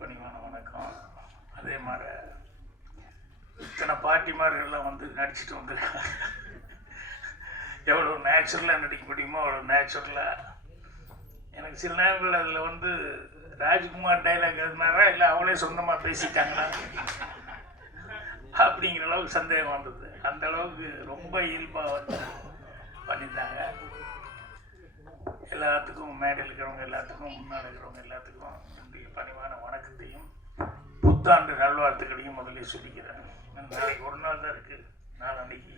பணிவான வணக்கம். அதே மாதிரி இத்தனை பாட்டிமார்கள்லாம் வந்து நடிச்சுட்டு வந்திருக்காங்க. எவ்வளோ நேச்சுரலாக நடிக்க முடியுமோ அவ்வளோ நேச்சுரலாக எனக்கு சில நேரங்கள் அதில் வந்து ராஜ்குமார் டைலாக் எழுதினாரா இல்லை அவளே சொந்தமாக பேசிட்டாங்களா? அப்படிங்கிற அளவுக்கு சந்தேகம் வந்தது. அந்த அளவுக்கு ரொம்ப இயல்பாக வந்து பண்ணியிருந்தாங்க. எல்லாத்துக்கும் மேடையில் இருக்கிறவங்க எல்லாத்துக்கும் முன்னாடி இருக்கிறவங்க எல்லாத்துக்கும் பணிவான வணக்கத்தையும் புத்தாண்டு நல்வாழ்த்துக்களையும் முதல்ல சொல்லிக்கிறேன். நாளைக்கு ஒரு நாள் தான் இருக்குது நாளன்னைக்கு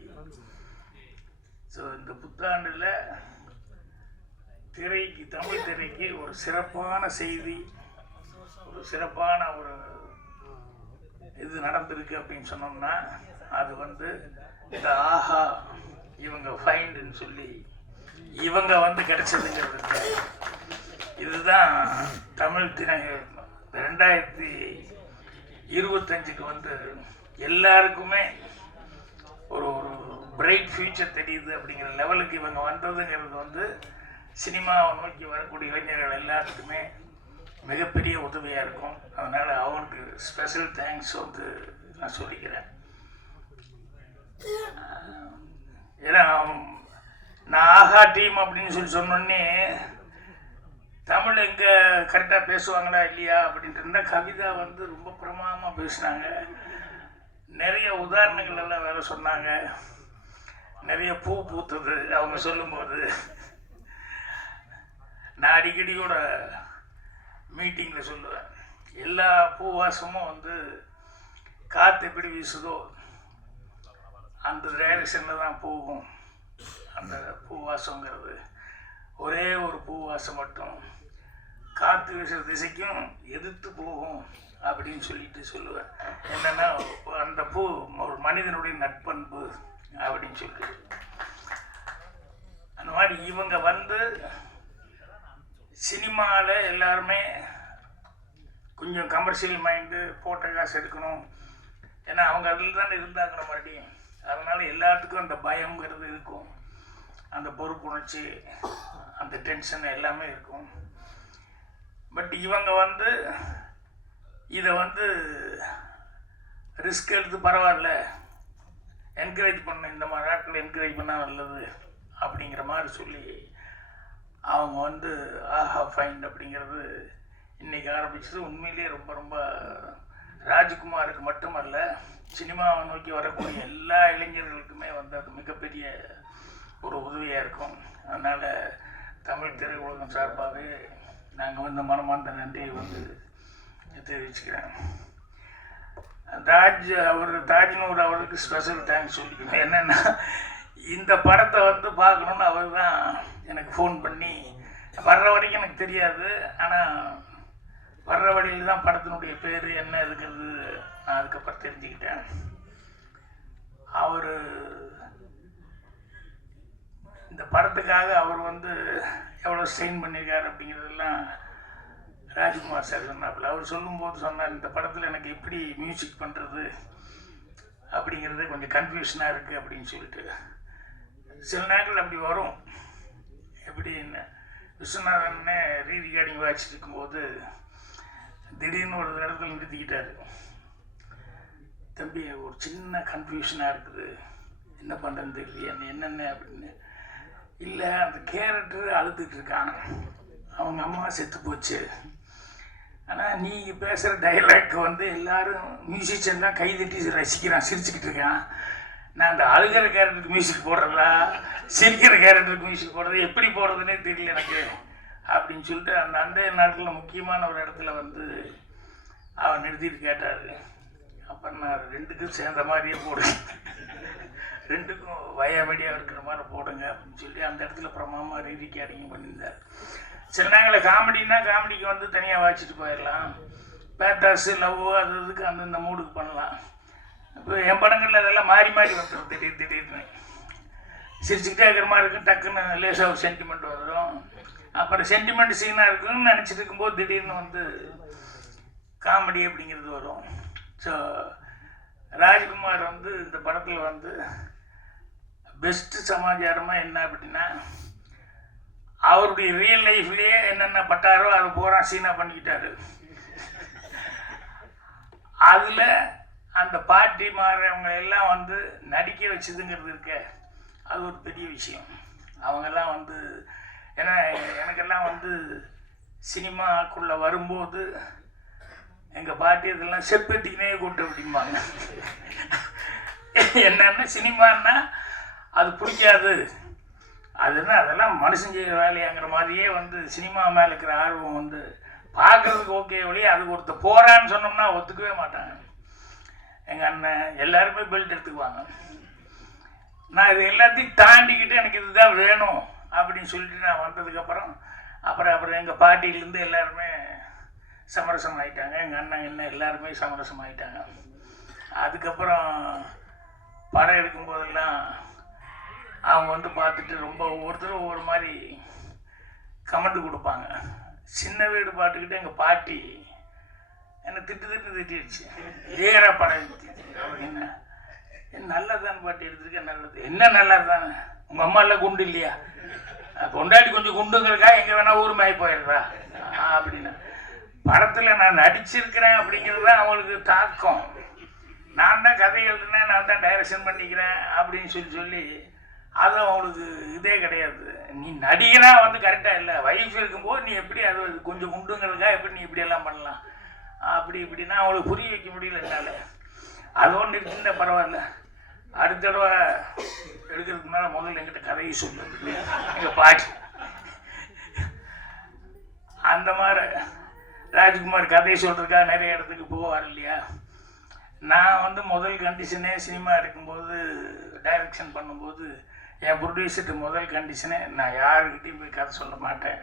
ஸோ இந்த புத்தாண்டில் திரைக்கு தமிழ் திரைக்கு ஒரு சிறப்பான செய்தி ஒரு சிறப்பான ஒரு இது நடந்திருக்கு அப்படின்னு சொன்னோம்னா அது வந்து இந்த ஆஹா இவங்க ஃபைண்டுன்னு சொல்லி இவங்க வந்து கிடைச்சதுங்கிறது. இதுதான் தமிழ் திரை ரெண்டாயிரத்தி இருபத்தஞ்சுக்கு வந்து எல்லாருக்குமே ஒரு ஒரு பிரைட் ஃபியூச்சர் தெரியுது அப்படிங்கிற லெவலுக்கு இவங்க வந்ததுங்கிறது வந்து சினிமாவை நோக்கி வரக்கூடிய இளைஞர்கள் எல்லாத்துக்குமே மிகப்பெரிய உதவியாக இருக்கும். அதனால் அவனுக்கு ஸ்பெஷல் தேங்க்ஸ் வந்து நான் சொல்லிக்கிறேன். ஏன்னா நான் ஆஹா டீம் அப்படின்னு சொல்லி சொன்னோடனே தமிழ் எங்கே கரெக்டாக பேசுவாங்களா இல்லையா அப்படின்ட்டு இருந்தால் கவிதா வந்து ரொம்ப பிரமாதமாக பேசினாங்க. நிறைய உதாரணங்கள் எல்லாம் வேறு சொன்னாங்க. நிறைய பூ பூத்தது அவங்க சொல்லும்போது. நான் அடிக்கடியோட மீட்டிங்கில் சொல்லுவேன். எல்லா பூவாசமும் வந்து காற்று எப்படி வீசுதோ அந்த டைரக்ஷனில் தான் போகும். அந்த பூவாசங்கிறது. ஒரே ஒரு பூ வாசம் மட்டும் காற்று வீசுற திசைக்கும் எதிர்த்து போகும் அப்படின்னு சொல்லிட்டு சொல்லுவேன். என்னென்னா அந்த பூ ஒரு மனிதனுடைய நட்பண்பு அப்படின்னு சொல்லி அந்த மாதிரி இவங்க வந்து சினிமாவில் எல்லாருமே கொஞ்சம் கமர்ஷியல் மைண்டு போட்ட காசு எடுக்கணும். ஏன்னா அவங்க அதில் தானே இருந்தாங்க மறுபடியும். அதனால் எல்லாத்துக்கும் அந்த பயங்கிறது இருக்கும். அந்த பொறுப்புணர்ச்சி அந்த டென்ஷன் எல்லாமே இருக்கும். பட் இவங்க வந்து இதை வந்து ரிஸ்க் எடுத்து பரவாயில்ல. என்கரேஜ் பண்ண இந்த மாதிரி ஆட்கள் என்கரேஜ் பண்ணால் நல்லது அப்படிங்கிற மாதிரி சொல்லி அவங்க வந்து ஆஹா ஃபைண்ட் அப்படிங்கிறது இன்றைக்கி ஆரம்பிச்சது. உண்மையிலேயே ரொம்ப ரொம்ப ராஜ்குமாருக்கு மட்டுமல்ல சினிமாவை நோக்கி வரக்கூடிய எல்லா இளைஞர்களுக்குமே வந்து அது மிகப்பெரிய ஒரு உதவியாக இருக்கும். அதனால் தமிழ் திரையுலகம் சார்பாகவே நாங்கள் வந்து மனமார்ந்த நன்றியை வந்து தெரிவிச்சுக்கிறேன். தாஜ் அவர் தாஜ்னூர் அவருக்கு ஸ்பெஷல் தேங்க்ஸ் சொல்லிக்கணும் என்னென்னா இந்த படத்தை வந்து பார்க்கணுன்னு அவர் தான் எனக்கு ஃபோன் பண்ணி வர்ற வரைக்கும் எனக்கு தெரியாது. ஆனால் வர்ற வழியில் தான் படத்தினுடைய பேர் என்ன இருக்கிறது நான் அதுக்கப்புறம் தெரிஞ்சுக்கிட்டேன். அவர் இந்த படத்துக்காக அவர் வந்து எவ்வளோ ஸ்ட்ரெயின் பண்ணியிருக்கார் அப்படிங்கிறதெல்லாம் ராஜ்குமார் சார் சொன்னாப்புல. அவர் சொல்லும்போது சொன்னார் இந்த படத்தில் எனக்கு எப்படி மியூசிக் பண்ணுறது அப்படிங்கிறது கொஞ்சம் கன்ஃபியூஷனாக இருக்குது அப்படின்னு சொல்லிட்டு. சில நேரங்கள் அப்படி வரும். எப்படின்னு விஸ்வநாதன்னே ரீ ரிகார்டிங் வாட்சிட்டு இருக்கும்போது திடீர்னு ஒரு இடத்துல நிறுத்திக்கிட்டாரு. தம்பி ஒரு சின்ன கன்ஃபியூஷனாக இருக்குது. என்ன பண்ணுறதுன்னு தெரியலையே என்ன என்னென்ன அப்படின்னு இல்லை அந்த கேரக்டர் அழுதுட்டு இருக்கான் அவங்க அம்மா செத்து போச்சு. ஆனால் நீங்கள் பேசுகிற டைலாக் வந்து எல்லாரும் மியூசிஷியன் தான் கைதட்டி ரசிக்கிறான் சிரிச்சுக்கிட்டு இருக்கான். நான் அந்த அழுகிற கேரக்டருக்கு மியூசிக் போடுறதா சிரிக்கிற கேரக்டருக்கு மியூசிக் போடுறது எப்படி போடுறதுனே தெரியல எனக்கு. அப்படின்னு சொல்லிட்டு அந்த அந்த நாட்டில் முக்கியமான ஒரு இடத்துல வந்து அவன் நிறுத்திட்டு கேட்டார். அப்போ நான் ரெண்டுக்கும் சேர்ந்த மாதிரியே போடுங்க ரெண்டுக்கும் வயபடியாக இருக்கிற மாதிரி போடுங்க அப்படின்னு சொல்லி அந்த இடத்துல பிரமாமா ரீரிக்காரிங்க பண்ணியிருந்தார். சில நேரங்களில் காமெடினா காமெடிக்கு வந்து தனியாக வாச்சிட்டு போயிடலாம் பேத்தாஸு லவ் அது இதுக்கு அந்தந்த மூடுக்கு பண்ணலாம். இப்போ என் படங்களில் அதெல்லாம் மாறி மாறி வந்துடும் திடீர் திடீர்னு. சிரிச்சுக்கிட்டே இருக்கிற மாதிரி இருக்கும். டக்குன்னு லேசாக ஒரு சென்டிமெண்ட் வந்துடும் அப்புறம் சென்டிமெண்ட் சீனாக இருக்குன்னு நினச்சிட்டு இருக்கும்போது திடீர்னு வந்து காமெடி அப்படிங்கிறது வரும். ஸோ ராஜ்குமார் வந்து இந்த படத்தில் வந்து பெஸ்ட்டு சமாச்சாரமாக என்ன அப்படின்னா அவருடைய ரியல் லைஃப்லேயே என்னென்ன பட்டாரோ அதை பூரா சீனா பண்ணிக்கிட்டாரு. அதில் அந்த பாட்டி மாறவங்க எல்லாம் வந்து நடிக்க வச்சதுங்கிறது இருக்க அது ஒரு பெரிய விஷயம். அவங்கெல்லாம் வந்து ஏன்னா எனக்கெல்லாம் வந்து சினிமாக்குள்ளே வரும்போது எங்கள் பாட்டி இதெல்லாம் செப்பெட்டிக்கினே கூட்டு அப்படிம்பாங்க. என்னென்ன சினிமான்னா அது பிடிக்காது. அது என்ன அதெல்லாம் மனுஷன் செய்கிற வேலையாங்கிற மாதிரியே வந்து சினிமா மேலே இருக்கிற ஆர்வம் வந்து பார்க்குறதுக்கு ஓகே ஒழிய அது ஒருத்தர் போகிறான்னு சொன்னோம்னா ஒத்துக்கவே மாட்டாங்க. எங்கள் அண்ணன் எல்லாருமே பெல்ட் எடுத்துக்குவாங்க. நான் இது எல்லாத்தையும் தாண்டிக்கிட்டு எனக்கு இதுதான் வேணும் அப்படின்னு சொல்லிட்டு நான் வந்ததுக்கப்புறம் அப்புறம் அப்புறம் எங்கள் பாட்டியிலேருந்து எல்லாருமே சமரசம் ஆகிட்டாங்க எங்கள் அண்ணன் என்ன எல்லாருமே சமரசம் ஆகிட்டாங்க அதுக்கப்புறம் படம் எடுக்கும்போதெல்லாம் அவங்க வந்து பார்த்துட்டு ரொம்ப ஒவ்வொருத்தரும் ஒவ்வொரு மாதிரி கமெண்ட் கொடுப்பாங்க. சின்ன வீடு பாட்டுக்கிட்டு எங்கள் பாட்டி என்னை திட்டு திட்டு திட்டிடுச்சு. ஏற படம் என்ன? நல்லதான் பாட்டி எடுத்துருக்கேன் நல்லது. என்ன நல்லதுதானே? உங்கள் அம்மா எல்லாம் குண்டு இல்லையா? கொண்டாடி கொஞ்சம் குண்டுங்கிறக்கா எங்கே வேணால் ஊர் மாய் போயிடுறா. அப்படின்னா. படத்தில் நான் நடிச்சிருக்கிறேன் அப்படிங்கிறது தான் அவங்களுக்கு தாக்கம். நான் தான் கதை எழுதுனேன் நான் தான் டைரக்ஷன் பண்ணிக்கிறேன் அப்படின்னு சொல்லி சொல்லி அது அவனுக்கு இதே கிடையாது. நீ நடிகனா வந்து கரெக்டாக இல்லை. வைஃப் இருக்கும்போது நீ எப்படி அது கொஞ்சம் குண்டுங்கிறதுக்கா எப்படி நீ இப்படி எல்லாம் பண்ணலாம்? அப்படி இப்படின்னா அவளுக்கு புரிய வைக்க முடியல என்னால். அது ஒன்று இருக்குன்னா பரவாயில்ல. அடுத்த தடவை எடுக்கிறதுக்கு முன்னால் முதல்ல என்கிட்ட கதையை சொல்லு. எங்கள் பாட்டி. அந்த மாதிரி ராஜ்குமார் கதையை சொல்கிறதுக்காக நிறைய இடத்துக்கு போவார் இல்லையா? நான் வந்து முதல் கண்டிஷனே சினிமா எடுக்கும்போது டைரக்ஷன் பண்ணும்போது என் ப்ரொடியூசர்ட்டு முதல் கண்டிஷனே நான் யாருக்கிட்டையும் போய் கதை சொல்ல மாட்டேன்.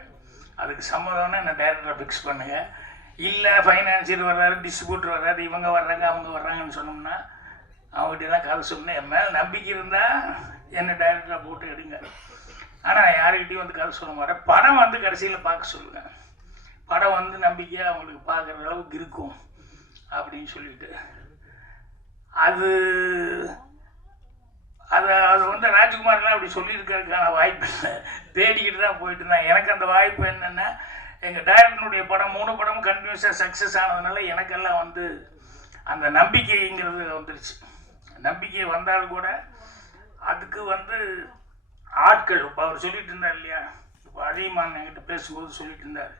அதுக்கு சம்மதம்னா நான் டேரக்டரை ஃபிக்ஸ் பண்ணுங்கள் இல்லை ஃபைனான்சியர் வர்றாரு டிஸ்ட்ரிபியூட்டர் வர்றாரு இவங்க வர்றாங்க அவங்க வர்றாங்கன்னு சொன்னோம்னா அவங்ககிட்ட தான் கதை சொன்னேன் என் மேலே நம்பிக்கை இருந்தால் என்னை டேரக்டராக போட்டு எடுங்க. ஆனால் நான் யாருக்கிட்டையும் வந்து கதை சொல்ல மாட்டேன். படம் வந்து கடைசியில் பார்க்க சொல்லுவேன் படம் வந்து நம்பிக்கையாக அவங்களுக்கு பார்க்குற அளவுக்கு இருக்கும் அப்படின்னு சொல்லிட்டு. அது அதை அது வந்து ராஜ்குமார் அப்படி சொல்லியிருக்கிறதுக்கான வாய்ப்பு இல்லை தேடிக்கிட்டு தான் போயிட்டு இருந்தேன் எனக்கு அந்த வாய்ப்பு என்னென்னா எங்கள் டைரக்டருடைய படம் மூணு படமும் கண்டினியூஸாக சக்ஸஸ் ஆனதுனால எனக்கெல்லாம் வந்து அந்த நம்பிக்கைங்கிறது வந்துருச்சு. நம்பிக்கை வந்தாலும் கூட அதுக்கு வந்து ஆட்கள் இப்போ அவர் சொல்லிட்டு இருந்தார் இல்லையா? இப்போ அதிகமான என்கிட்ட பேசும்போது சொல்லிட்டு இருந்தார்.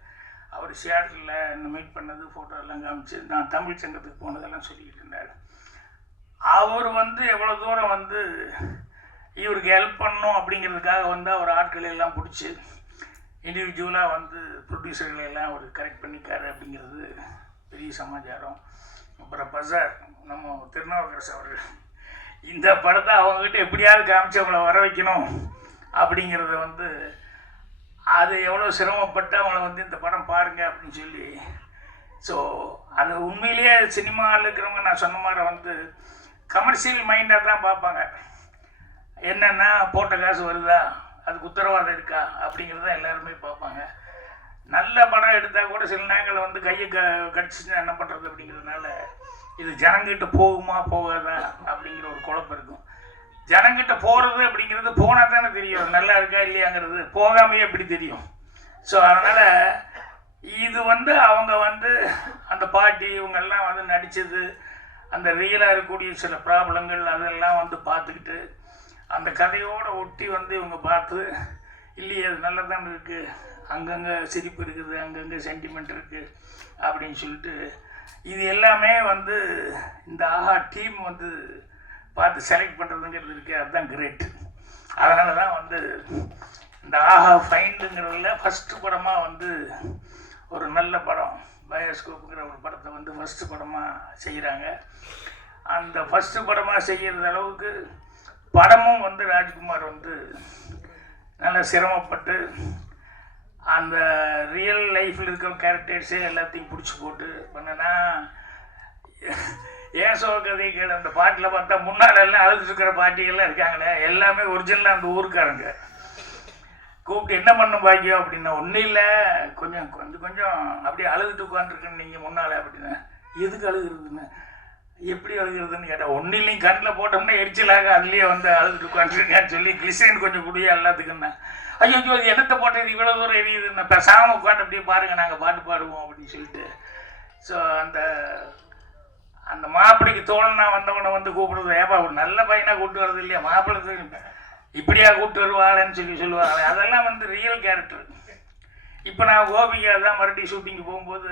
அவர் சியாட்டில் என்ன மீட் பண்ணது ஃபோட்டோ எல்லாம் காமிச்சு நான் தமிழ் சங்கத்துக்கு போனதெல்லாம் சொல்லிக்கிட்டு இருந்தார். அவர் வந்து எவ்வளோ தூரம் வந்து இவருக்கு ஹெல்ப் பண்ணணும் அப்படிங்கிறதுக்காக வந்து அவர் ஆட்களை எல்லாம் பிடிச்சி இண்டிவிஜுவலாக வந்து ப்ரொடியூசர்களை எல்லாம் அவர் கரெக்ட் பண்ணிக்காரு அப்படிங்கிறது பெரிய சமாச்சாரம். அப்புறம் பசார் நம்ம திருநாவுக்கரசு அவர் இந்த படத்தை அவங்ககிட்ட எப்படியாவது காமிச்சு அவங்கள வர வைக்கணும் அப்படிங்கிறத வந்து அது எவ்வளோ சிரமப்பட்டு அவங்கள வந்து இந்த படம் பாருங்க அப்படின்னு சொல்லி ஸோ அது உண்மையிலேயே சினிமாவில் இருக்கிறவங்க நான் சொன்ன மாதிரி வந்து கமர்ஷியல் மைண்டாக தான் பார்ப்பாங்க. என்னென்னா போட்ட காசு வருதா? அதுக்கு உத்தரவாதம் இருக்கா? அப்படிங்கிறத எல்லாருமே பார்ப்பாங்க. நல்ல படம் எடுத்தால் கூட சில நேரங்களில் வந்து கையை க கடிச்சுன்னா என்ன பண்ணுறது அப்படிங்கிறதுனால இது ஜனங்கிட்ட போகுமா போகாதா? அப்படிங்கிற ஒரு குழப்பம் இருக்கும். ஜனங்கிட்ட போகிறது அப்படிங்கிறது போனால் தானே தெரியும். நல்லா இருக்கா இல்லையாங்கிறது போகாமையே எப்படி தெரியும்? ஸோ அதனால் இது வந்து அவங்க வந்து அந்த பாட்டி இவங்கெல்லாம் வந்து நடித்தது அந்த ரியலாக இருக்கக்கூடிய சில ப்ராப்ளங்கள் அதெல்லாம் வந்து பார்த்துக்கிட்டு அந்த கதையோடு ஒட்டி வந்து இவங்க பார்த்து இல்லையே அது நல்லா தான் இருக்குது அங்கங்கே சிரிப்பு இருக்குது அங்கங்கே சென்டிமெண்ட் இருக்குது அப்படின்னு சொல்லிட்டு இது எல்லாமே வந்து இந்த ஆஹா டீம் வந்து பார்த்து செலக்ட் பண்ணுறதுங்கிறது இருக்குது அதுதான் கிரேட் அதனால தான் வந்து இந்த ஆஹா ஃபைண்டுங்கிறதுல ஃபஸ்ட்டு படமாக வந்து ஒரு நல்ல படம் பயோஸ்கோப்புங்கிற ஒரு படத்தை வந்து ஃபஸ்ட்டு படமாக செய்கிறாங்க அந்த ஃபஸ்ட்டு படமாக செய்கிற அளவுக்கு படமும் வந்து ராஜ்குமார் வந்து நல்லா சிரமப்பட்டு அந்த ரியல் லைஃப்பில் இருக்கிற கேரக்டர்ஸே எல்லாத்தையும் பிடிச்சி போட்டு பண்ணனா ஏன் சோ அந்த பாட்டில் பார்த்தா முன்னால் எல்லாம் அழுதுட்டு இருக்கிற பாட்டிகள்லாம் இருக்காங்களே எல்லாமே ஒரிஜினலாக அந்த ஊருக்காரங்க. கூப்பிட்டு என்ன பண்ணும் பாக்கியம் அப்படின்னா ஒன்றும் இல்லை கொஞ்சம் கொஞ்சம் கொஞ்சம் அப்படியே அழுதுட்டு உட்காந்துருக்குன்னு நீங்கள் முன்னால் அப்படின்னா எதுக்கு அழுகுறதுன்னு? எப்படி அழுகுறதுன்னு கேட்டால் ஒன்றும் இல்லையும் கண்ணில் போட்டோம்னா எரிச்சலாக அதுலேயே வந்து அழுதுட்டு உட்காந்துருக்கேன் சொல்லி கிளிசைன் கொஞ்சம் குடியா எல்லாத்துக்குன்னா. ஐயோ ஐயோ அது என்னத்தை போட்டது? இவ்வளோ தூரம் எரியுதுன்னு பேசாமல் உட்காந்து அப்படியே பாருங்கள் நாங்கள் பாட்டு பாடுவோம் அப்படின்னு சொல்லிட்டு. ஸோ அந்த அந்த மாப்பிள்ளைக்கு தோழனா வந்தவனை வந்து கூப்பிடுறது. ஏப்பா ஒரு நல்ல பையனாக கூப்பிட்டு வர்றது இல்லையா? மாப்பிள்ளை இப்படியா கூப்பிட்டு வருவாளேன்னு சொல்லி சொல்லுவாங்க அதெல்லாம் வந்து ரியல் கேரக்டர் இப்போ நான் கோபிகா தான் மறுபடியும் ஷூட்டிங்கு போகும்போது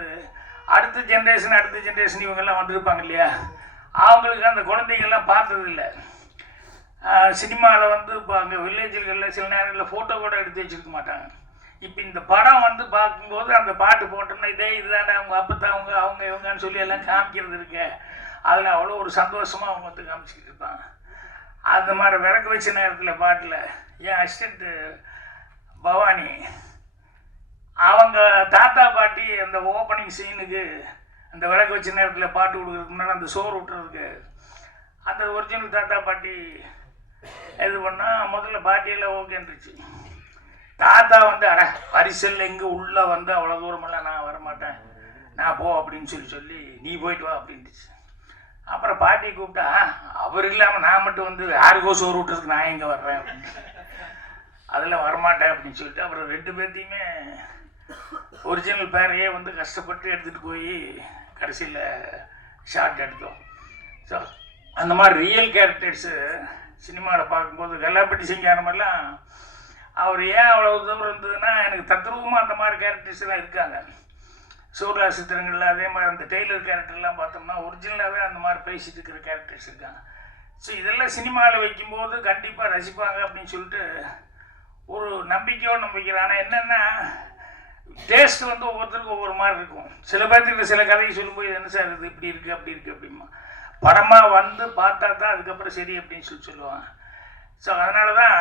அடுத்த ஜென்ரேஷன் அடுத்த ஜென்ரேஷன் இவங்கெல்லாம் வந்திருப்பாங்க இல்லையா? அவங்களுக்கு அந்த குழந்தைகள்லாம் பார்த்ததில்ல. சினிமாவில் வந்து இப்போ அங்கே வில்லேஜுகளில் சில நேரங்களில் ஃபோட்டோ கூட எடுத்து வச்சுருக்க மாட்டாங்க. இப்போ இந்த படம் வந்து பார்க்கும்போது அந்த பாட்டு போட்டோம்னா இதே இதுதானே அவங்க அப்பத்தான் அவங்க அவங்க இவங்கன்னு சொல்லி எல்லாம் காமிக்கிறது இருக்கே. அதில் அவ்வளோ ஒரு சந்தோஷமாக அவங்க வந்து காமிச்சிக்கிட்டு இருப்பாங்க. அந்த மாதிரி விளக்கு வச்ச நேரத்தில் பாட்டில் என் அசிஸ்டண்ட்டு பவானி அவங்க தாத்தா பாட்டி அந்த ஓப்பனிங் சீனுக்கு அந்த விளக்கு வச்ச நேரத்தில் பாட்டு கொடுக்குறதுக்கு முன்னாடி அந்த சோறு விட்டுறதுக்கு அந்த ஒரிஜினல் தாத்தா பாட்டி இது பண்ணால் முதல்ல பாட்டியெல்லாம் ஓகேன்றுச்சு தாத்தா வந்து அட வரிசல் எங்கே உள்ளே வந்து அவ்வளோ தூரமெல்லாம் நான் வரமாட்டேன். நான் போ அப்படின்னு சொல்லி சொல்லி நீ போயிட்டு வா அப்படின்ட்டுச்சு அப்புறம் பாட்டி கூப்பிட்டா அவர் இல்லாமல் நான் மட்டும் வந்து யாருக்கோ சோறு விட்டுறதுக்கு நான் எங்கே வர்றேன்? அப்படின்னு. அதெல்லாம் வரமாட்டேன் அப்படின்னு சொல்லிட்டு அப்புறம் ரெண்டு பேர்த்தையுமே ஒரிஜினல் பேரையே வந்து கஷ்டப்பட்டு எடுத்துகிட்டு போய் கடைசியில் ஷார்ட் எடுத்தோம். ஸோ அந்த மாதிரி ரியல் கேரக்டர்ஸு சினிமாவில் பார்க்கும்போது கல்லாப்பட்டி சிங்காரமெல்லாம் அவர் ஏன் அவ்வளோ தூரம் இருந்ததுன்னா எனக்கு தத்ரூபமாக அந்த மாதிரி கேரக்டர்ஸ் தான் இருக்காங்க. சூர்யா சித்திரங்களில் அதே மாதிரி அந்த டெய்லர் கேரக்டர்லாம் பார்த்தோம்னா ஒரிஜினலாகவே அந்த மாதிரி பேசிட்டு இருக்கிற கேரக்டர்ஸ் இருக்காங்க. ஸோ இதெல்லாம் சினிமாவில் வைக்கும்போது கண்டிப்பாக ரசிப்பாங்க அப்படின்னு சொல்லிட்டு ஒரு நம்பிக்கையோடு நம்பிக்கிறேன். ஆனால் என்னென்னா டேஸ்ட் வந்து ஒவ்வொருத்தருக்கும் ஒவ்வொரு மாதிரி இருக்கும். சில பேர்த்துக்கு சில கதையை சொல்லும்போது இது என்ன சார் இது இப்படி இருக்குது அப்படி இருக்குது அப்படிமா படமாக வந்து பார்த்தா தான் அதுக்கப்புறம் சரி அப்படின்னு சொல்லி சொல்லுவாங்க. ஸோ அதனால தான்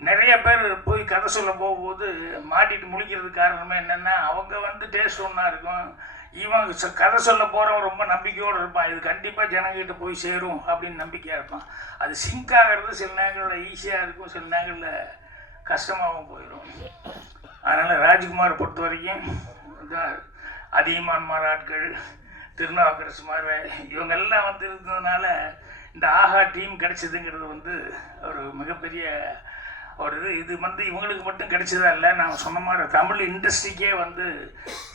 நிறைய பேர் போய் கதை சொல்ல போகும்போது மாட்டிட்டு முழிக்கிறதுக்கு காரணமே என்னென்னா அவங்க வந்து டேஸ்ட் ஒன்றா இருக்கும். இவன் ச- கதை சொல்ல போகிறவன் ரொம்ப நம்பிக்கையோடு இருப்பான். இது கண்டிப்பாக ஜனங்கிட்ட போய் சேரும் அப்படின்னு நம்பிக்கையாக இருப்பான். அது சிங்க் ஆகிறது சில நேரங்களில் ஈஸியாக இருக்கும் சில நேரங்களில் கஷ்டமாகவும் போயிடும் அதனால் ராஜ்குமார் பொறுத்த வரைக்கும் இதான் அதிகமான ஆட்கள் திருநாவுக்கரசு மாதிரி இவங்கெல்லாம் வந்து இருந்ததுனால இந்த ஆஹா டீம் கிடைச்சதுங்கிறது வந்து ஒரு மிகப்பெரிய ஒரு இது. இது வந்து இவங்களுக்கு மட்டும் கிடைச்சதா இல்லை. நான் சொன்ன மாதிரி தமிழ் இண்டஸ்ட்ரிக்கே வந்து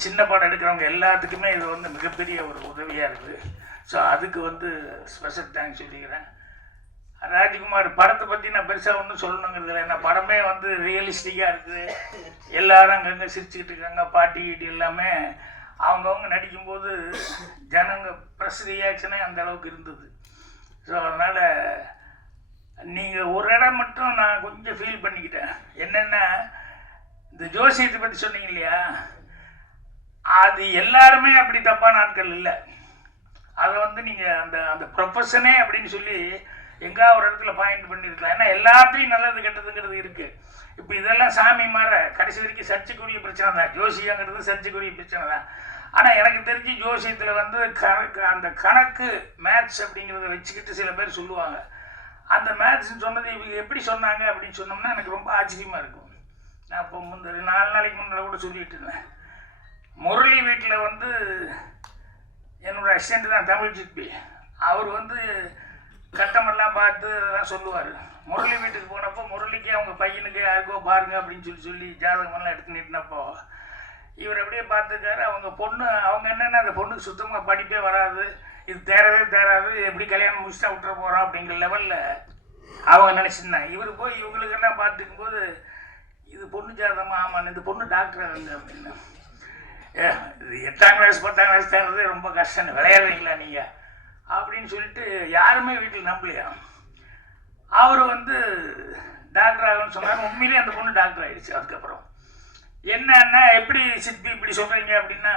சின்ன படம் எடுக்கிறவங்க எல்லாத்துக்குமே இது வந்து மிகப்பெரிய ஒரு உதவியாக இருக்குது ஸோ அதுக்கு வந்து ஸ்பெஷல் தேங்க்ஸ் சொல்லிக்கிறேன். ராஜ்குமார் படத்தை பற்றி நான் பெருசாக ஒன்றும் சொல்லணுங்கிறது இல்லை. ஏன்னா படமே வந்து ரியலிஸ்டிக்காக இருக்குது. எல்லாரும் அங்கங்கே சிரிச்சுக்கிட்டு இருக்காங்க. பாட்டி கீட்டி எல்லாமே அவங்கவுங்க நடிக்கும்போது ஜனங்க ப்ரெஸ் ரியாக்ஷனே அந்த அளவுக்கு இருந்தது. ஸோ அதனால் நீங்கள் ஒரு இடம் மட்டும் நான் கொஞ்சம் ஃபீல் பண்ணிக்கிட்டேன். என்னென்னா இந்த ஜோசியத்தை பற்றி சொன்னீங்க இல்லையா? அது எல்லாருமே அப்படி தப்பான ஆட்கள் இல்லை. அதை வந்து நீங்கள் அந்த அந்த ப்ரொஃபஷனே அப்படின்னு சொல்லி எங்கா ஒரு இடத்துல பாயிண்ட் பண்ணியிருக்கலாம் ஏன்னா எல்லாத்தையும் நல்லது கெட்டதுங்கிறது இருக்குது இப்போ இதெல்லாம் சாமி மாற கடைசி வரைக்கும் சர்ச்சைக்குரிய பிரச்சனை தான். ஜோசியங்கிறது சர்ச்சைக்குரிய பிரச்சனை தான். ஆனால் எனக்கு தெரிஞ்சு ஜோசியத்தில் வந்து கணக்கு அந்த கணக்கு மேத்ஸ் அப்படிங்கிறத வச்சுக்கிட்டு சில பேர் சொல்லுவாங்க. அந்த மேத்ஸ்ன்னு சொன்னது இவங்க எப்படி சொன்னாங்க அப்படின்னு சொன்னோம்னா எனக்கு ரொம்ப ஆச்சரியமாக இருக்கும். நான் இப்போ முந்த நாலு நாளைக்கு முன்னால் கூட சொல்லிட்டு இருந்தேன். முரளி வீட்டில் வந்து என்னோடய அசிஸ்டண்ட் தான் தமிழ் சிற்பி அவர் வந்து கட்டமெல்லாம் பார்த்து தான் சொல்லுவார். முரளி வீட்டுக்கு போனப்போ முரளிக்கு அவங்க பையனுக்கு யாருக்கோ பாருங்க அப்படின்னு சொல்லி சொல்லி ஜாதகமெல்லாம் எடுத்து நிட்டினப்போ இவர் அப்படியே பார்த்துருக்காரு. அவங்க பொண்ணு அவங்க என்னென்ன அந்த பொண்ணுக்கு சுத்தமாக படிப்பே வராது இது தேரவே தேராது எப்படி கல்யாணம் முடிச்சுட்டா விட்டுற போகிறோம் அப்படிங்கிற லெவலில் அவங்க நினச்சிருந்தாங்க. இவர் போய் இவங்களுக்கெல்லாம் பார்த்துக்கும் போது இது பொண்ணு ஜாதகமா? ஆமாம் இந்த பொண்ணு டாக்டர் ஆகுங்க அப்படின்னு. ஏ இது எட்டாம் கிளாஸ் பத்தாம் கிளாஸ் தேர்றதே ரொம்ப கஷ்டம் விளையாடுறீங்களா நீங்கள் அப்படின்னு சொல்லிட்டு யாருமே வீட்டில் நம்பலையா? அவர் வந்து டாக்டர் ஆகணும்னு சொன்னார். உண்மையிலே அந்த பொண்ணு டாக்டர் ஆகிடுச்சு அதுக்கப்புறம் என்னன்னா எப்படி சிற்பி இப்படி சொல்கிறீங்க அப்படின்னா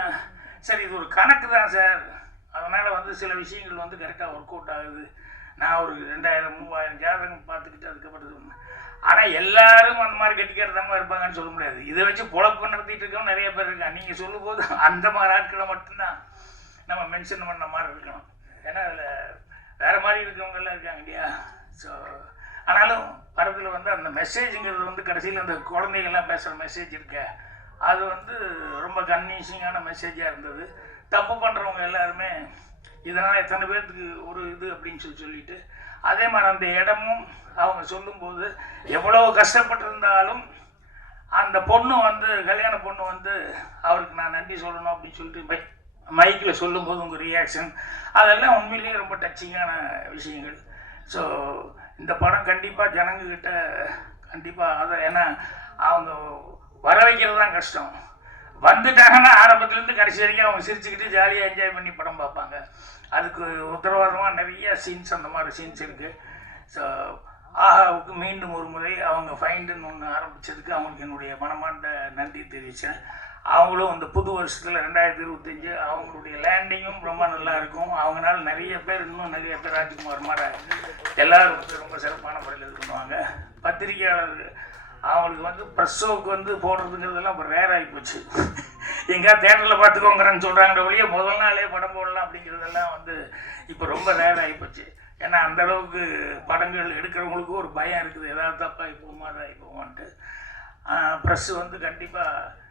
சரி இது ஒரு கணக்கு தான் சார். அதனால் வந்து சில விஷயங்கள் வந்து கரெக்டாக ஒர்க் அவுட் ஆகுது. நான் ஒரு ரெண்டாயிரம் மூவாயிரம் ஜாதகம் பார்த்துக்கிட்டு அதுக்கப்புறம் ஆனால் எல்லாரும் அந்த மாதிரி கட்டிக்கிறதமா இருப்பாங்கன்னு சொல்ல முடியாது. இதை வச்சு பொழப்பு நடத்திட்டு இருக்கவங்க நிறைய பேர் இருக்காங்க. நீங்கள் சொல்லும்போது அந்த மாதிரி ஆட்களை மட்டும்தான் நம்ம மென்ஷன் பண்ண மாதிரி இருக்கணும். ஏன்னா அதில் வேறு மாதிரி இருக்கவங்கெல்லாம் இருக்காங்க இல்லையா? ஸோ ஆனாலும் படத்தில் வந்து அந்த மெசேஜுங்கிறது வந்து கடைசியில் அந்த குழந்தைகள்லாம் பேசுகிற மெசேஜ் இருக்க அது வந்து ரொம்ப கன்வீன்சிங்கான மெசேஜாக இருந்தது. தப்பு பண்ணுறவங்க எல்லாருமே இதனால் எத்தனை பேர்த்துக்கு ஒரு இது அப்படின்னு சொல்லி சொல்லிட்டு அதே மாதிரி அந்த இடமும் அவங்க சொல்லும்போது எவ்வளோ கஷ்டப்பட்டிருந்தாலும் அந்த பொண்ணு வந்து கல்யாண பொண்ணு வந்து அவருக்கு நான் நன்றி சொல்லணும் அப்படின்னு சொல்லிட்டு மைக்கில் சொல்லும்போது உங்கள் ரியாக்ஷன் அதெல்லாம் உண்மையிலேயே ரொம்ப டச்சிங்கான விஷயங்கள். ஸோ இந்த படம் கண்டிப்பாக ஜனங்கக்கிட்ட கண்டிப்பாக அதை ஏன்னா அவங்க வர வைக்கிறது தான் கஷ்டம். வந்துட்டாங்கன்னா ஆரம்பத்துலேருந்து கடைசி வரைக்கும் அவங்க சிரிச்சுக்கிட்டு ஜாலியாக என்ஜாய் பண்ணி படம் பார்ப்பாங்க. அதுக்கு உத்தரவாதமாக நிறைய சீன்ஸ் அந்த மாதிரி சீன்ஸ் இருக்குது ஸோ ஆஹாவுக்கு மீண்டும் ஒரு முறை அவங்க ஃபைண்டுன்னு ஒன்று ஆரம்பித்ததுக்கு அவங்களுக்கு என்னுடைய மனமார்ந்த நன்றி தெரிவித்தேன் அவங்களும் இந்த புது வருஷத்தில் ரெண்டாயிரத்தி இருபத்தஞ்சு அவங்களுடைய லேண்டிங்கும் ரொம்ப நல்லா இருக்கும். அவங்களால நிறைய பேர் இன்னும் நிறைய பேர் ராஜ்குமார் மாதிரி எல்லாரும் வந்து ரொம்ப சிறப்பான முறையில் இது பண்ணுவாங்க. பத்திரிகையாளர்கள் அவங்களுக்கு வந்து ப்ரெஸ் ஷோவுக்கு வந்து போடுறதுங்கிறதெல்லாம் இப்போ ரேர் ஆகி போச்சு. எங்கேயா தேட்டரில் பார்த்துக்கோங்கிறேன்னு சொல்கிறாங்க ஒழிய முதல் நாளே படம் போடலாம் அப்படிங்கிறதெல்லாம் வந்து இப்போ ரொம்ப ரேர் ஆகி போச்சு. ஏன்னா அந்த அளவுக்கு படங்கள் எடுக்கிறவங்களுக்கும் ஒரு பயம் இருக்குது. ஏதாவது தப்பாக மாதிரி ஆகி போகுமான்ட்டு ப்ரெஸ்ஸு வந்து கண்டிப்பாக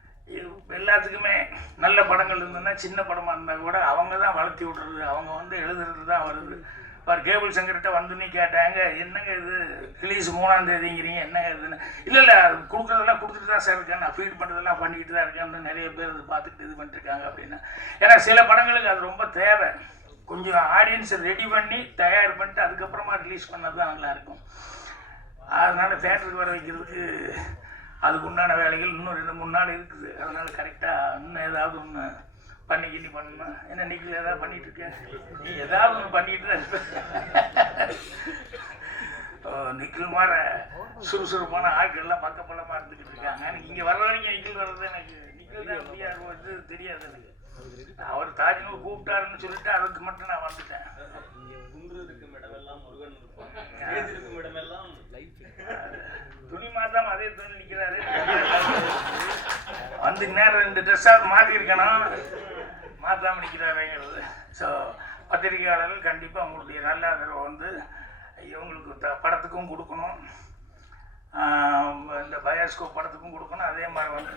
எல்லாத்துக்குமே நல்ல படங்கள் இருந்ததுன்னா சின்ன படமாக இருந்தால் கூட அவங்க தான் வளர்த்தி விட்றது அவங்க வந்து எழுதுறது தான் வருது. அவர் கேபிள் சங்கர்கிட்ட வந்து நீ கேட்டாங்க என்னங்க இது? ரிலீஸ் மூணாம் தேதிங்கிறீங்க என்னங்க இதுன்னு? இல்லை இல்லை அது கொடுக்குறதெல்லாம் கொடுத்துட்டு தான் சார் இருக்கேன். நான் ஃபீட் பண்ணுறதெல்லாம் பண்ணிக்கிட்டு தான் இருக்கேன்னு நிறைய பேர் அது பார்த்துட்டு இது பண்ணிட்டுருக்காங்க அப்படின்னா. ஏன்னா சில படங்களுக்கு அது ரொம்ப தேவை. கொஞ்சம் ஆடியன்ஸை ரெடி பண்ணி தயார் பண்ணிட்டு அதுக்கப்புறமா ரிலீஸ் பண்ணது தான் நல்லாயிருக்கும் அதனால் தேட்டருக்கு வர வைக்கிறதுக்கு அதுக்கு உண்டான வேலைகள் இன்னும் ரெண்டு மூணு நாள் இருக்குது. அதனால் கரெக்டாக இன்னும் ஏதாவது ஒன்று பண்ணி கிண்ணி பண்ணணும்? என்ன நிக்கில் ஏதாவது பண்ணிட்டு இருக்கேன் நீ ஏதாவது ஒன்று பண்ணிட்டு தான் இருப்ப. ஓ, நிக்கில் மாதிரி சுறுசுறுப்பான ஆட்கள்லாம் பக்கப்பலமாக இருந்துக்கிட்டு இருக்காங்க. இங்கே வர வரைக்கும் நிக்கில் வர்றது எனக்கு நிக்கில் தான் முடியாது வந்து தெரியாது எனக்கு. அவர் தாஜ்மஹல் கூப்பிட்டாருன்னு சொல்லிட்டு அதுக்கு மட்டும் நான் வந்துட்டேன். குன்று இருக்கும் இடமெல்லாம் முருகன் இருப்பான் இருக்கும் இடமெல்லாம் துணி மாத்தாம அதே துணி நிக்கிறாரு வந்து நேரம் ரெண்டு ட்ரெஸ்ஸாவது மாற்றிருக்கணும் மாற்றாமல் மாத்தாம நிற்கிறாருங்கிறது ஸோ பத்திரிகையாளர்கள் கண்டிப்பாக அவங்களுடைய நல்ல ஆதரவை வந்து இவங்களுக்கு த- படத்துக்கும் கொடுக்கணும். இந்த பயாஸ்கோப் படத்துக்கும் கொடுக்கணும். அதே மாதிரி வந்து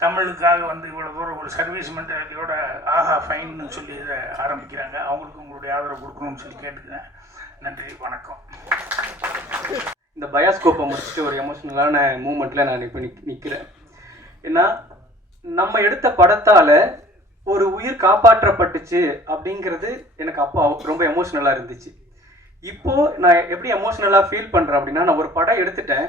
தமிழுக்காக வந்து இவ்வளோ தூரம் ஒரு சர்வீஸ் மென்டாலிட்டியோட ஆஹா ஃபைன்னு சொல்லி இதை ஆரம்பிக்கிறாங்க. அவங்களுக்கு உங்களுடைய ஆதரவு கொடுக்கணும்னு சொல்லி கேட்டுக்கிறேன். நன்றி வணக்கம். இந்த பயாஸ்கோப்பை முடிச்சுட்டு ஒரு எமோஷ்னலான மூமெண்ட்டில் நான் இப்போ நிக் நிற்கிறேன் ஏன்னா நம்ம எடுத்த படத்தால் ஒரு உயிர் காப்பாற்றப்பட்டுச்சு அப்படிங்கிறது எனக்கு அப்போ ரொம்ப எமோஷ்னலாக இருந்துச்சு. இப்போ நான் எப்படி எமோஷ்னலாக ஃபீல் பண்ணுறேன் அப்படின்னா நான் ஒரு படம் எடுத்துட்டேன்.